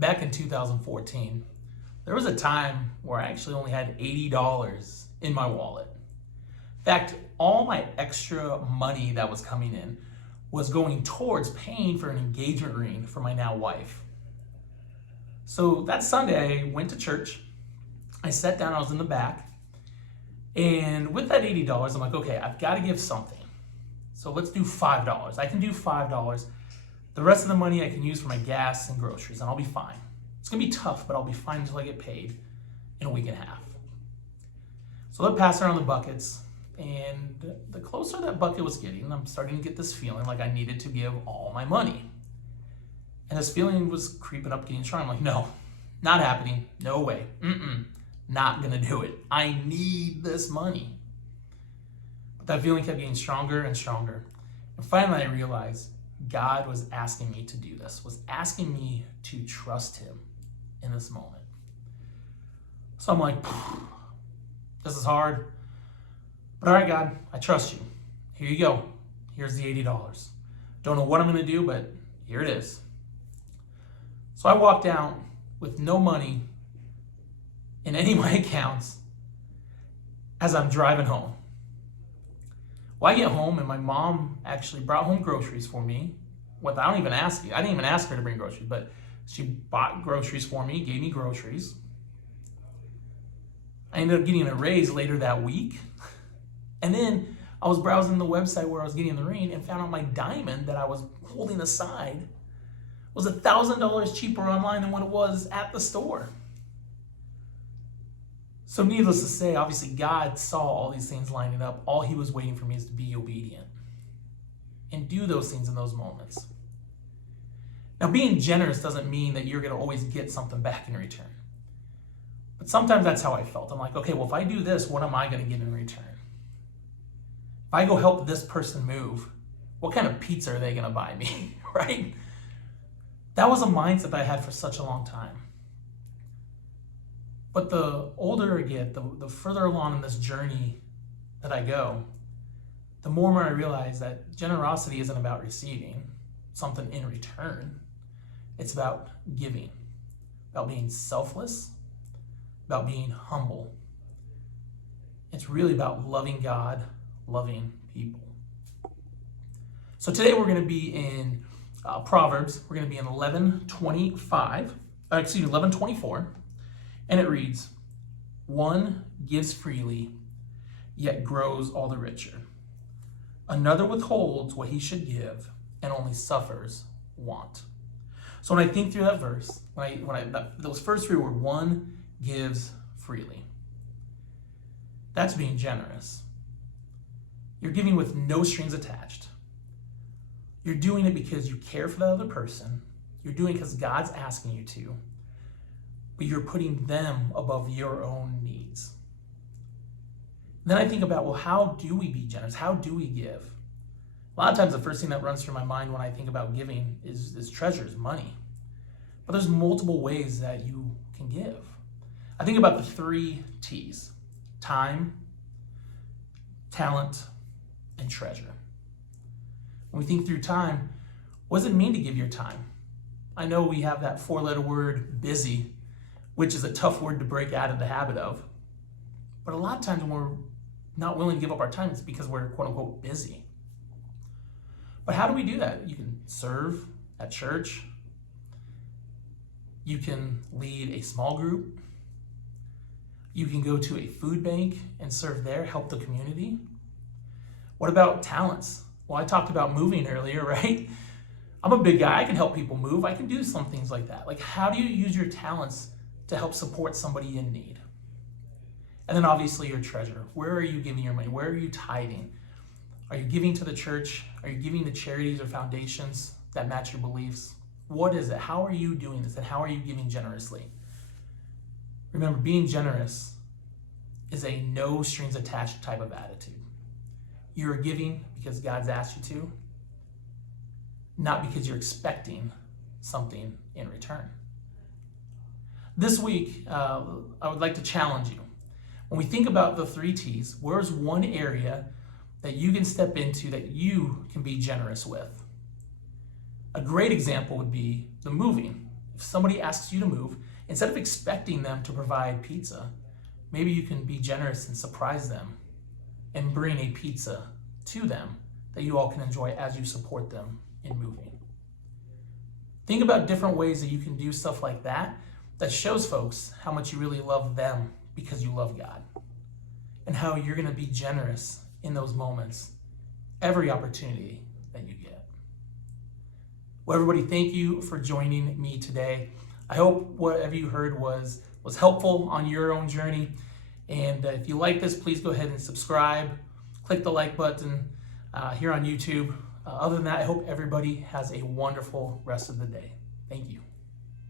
Back in 2014, there was a time where I actually only had $80 in my wallet. In fact, all my extra money that was coming in was going towards paying for an engagement ring for my now wife. So that Sunday, I went to church. I sat down, I was in the back, and with that $80, I'm like, okay, I've got to give something. So let's do $5. I can do $5. The rest of the money I can use for my gas and groceries, and I'll be fine. It's gonna be tough, but I'll be fine until I get paid in a week and a half. So I pass around the buckets, and the closer that bucket was getting, I'm starting to get this feeling like I needed to give all my money. And this feeling was creeping up, getting strong. I'm like, no, not happening. No way. Not gonna do it. I need this money. But that feeling kept getting stronger and stronger. And finally I realized God was asking me to do this, was asking me to trust him in this moment. So I'm like, this is hard. But all right, God, I trust you. Here you go. Here's the $80. Don't know what I'm gonna do, but here it is. So I walked out with no money in any of my accounts as I'm driving home. Well, I get home and my mom actually brought home groceries for me. I didn't even ask her to bring groceries, but she bought groceries for me, gave me groceries. I ended up getting a raise later that week. And then I was browsing the website where I was getting the ring and found out my diamond that I was holding aside was $1,000 cheaper online than what it was at the store. So needless to say, obviously God saw all these things lining up. All he was waiting for me is to be obedient and do those things in those moments. Now, being generous doesn't mean that you're going to always get something back in return. But sometimes that's how I felt. I'm like, okay, well, if I do this, what am I going to get in return? If I go help this person move, what kind of pizza are they going to buy me, right? That was a mindset that I had for such a long time. But the older I get, the further along in this journey that I go, the more and more I realize that generosity isn't about receiving something in return. It's about giving, about being selfless, about being humble. It's really about loving God, loving people. So today we're going to be in Proverbs. We're going to be in 11:24. And it reads, one gives freely, yet grows all the richer. Another withholds what he should give and only suffers want. So when I think through that verse, those first three were one gives freely. That's being generous. You're giving with no strings attached. You're doing it because you care for the other person. You're doing it because God's asking you to. But you're putting them above your own needs. And then I think about, well, how do we be generous? How do we give? A lot of times the first thing that runs through my mind when I think about giving is treasures, money. But there's multiple ways that you can give. I think about the 3 T's: time, talent, and treasure. When we think through time, what does it mean to give your time? I know we have that 4-letter word, busy, which is a tough word to break out of the habit of. But a lot of times when we're not willing to give up our time, it's because we're quote unquote busy. But how do we do that? You can serve at church. You can lead a small group. You can go to a food bank and serve there, help the community. What about talents? Well, I talked about moving earlier, right? I'm a big guy. I can help people move. I can do some things like that. Like, how do you use your talents to help support somebody in need? And then obviously your treasure. Where are you giving your money? Where are you tithing? Are you giving to the church? Are you giving to charities or foundations that match your beliefs? What is it? How are you doing this? And how are you giving generously? Remember, being generous is a no strings attached type of attitude. You're giving because God's asked you to, not because you're expecting something in return. This week, I would like to challenge you. When we think about the 3 T's, where's one area that you can step into that you can be generous with? A great example would be the moving. if somebody asks you to move, instead of expecting them to provide pizza, maybe you can be generous and surprise them and bring a pizza to them that you all can enjoy as you support them in moving. Think about different ways that you can do stuff like that that shows folks how much you really love them because you love God, and how you're going to be generous in those moments every opportunity that you get. Well, everybody, thank you for joining me today. I hope whatever you heard was helpful on your own journey. And if you like this, please go ahead and subscribe. Click the like button here on YouTube. Other than that, I hope everybody has a wonderful rest of the day. Thank you.